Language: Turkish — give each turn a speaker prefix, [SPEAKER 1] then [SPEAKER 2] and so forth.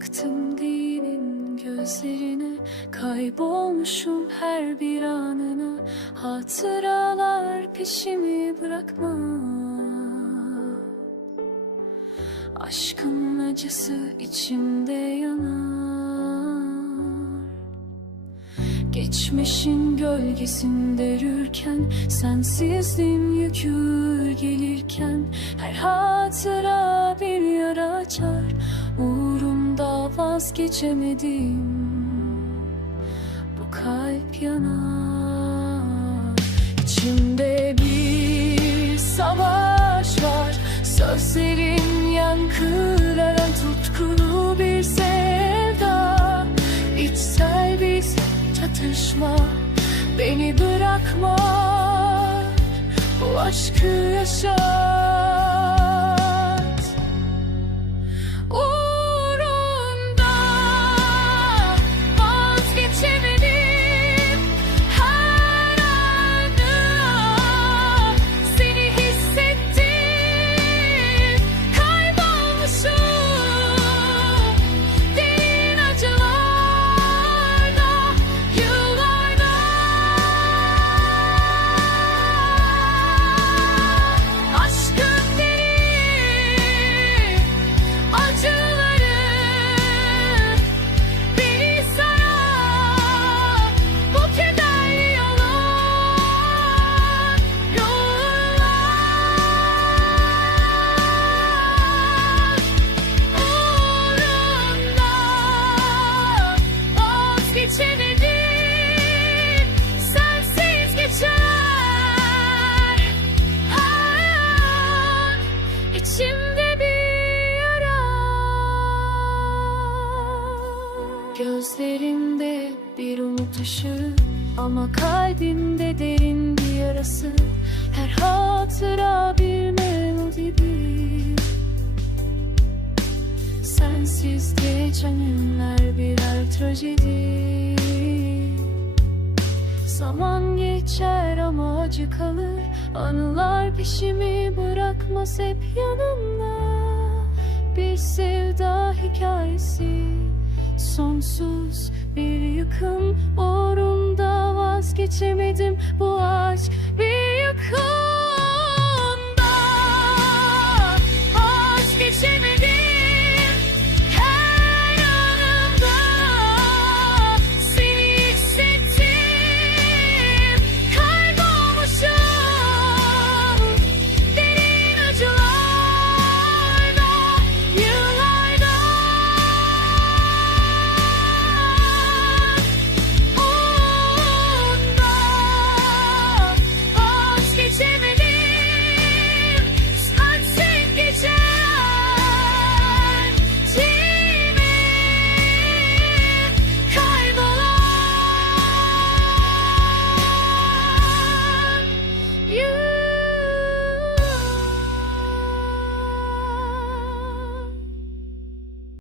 [SPEAKER 1] Baktım değilin gözlerine Kaybolmuşum her bir anına. Hatıralar peşimi bırakma. Aşkın acısı içimde yanar. Geçmişin gölgesinde yürürken Sensizliğin yükü ağır gelirken Her hatıra bir yara açar vazgeçemedim. Bu kalp yanar. İçimde bir savaş var. Sözlerin yankılaran tutkulu bir sevda. İçsel bir çatışma Beni bırakma Bu aşkı yaşat Gözlerimde bir umut ışığı Ama kalbimde derin bir yarası. Her hatıra bir melodi bir Sensiz geçen günler birer trajedi. Zaman geçer ama acı kalır. Anılar peşimi bırakmaz hep yanımda. Bir sevda hikayesi Sonsuz bir yıkım Uğrunda vazgeçemedim bu aşk. Bir yıkım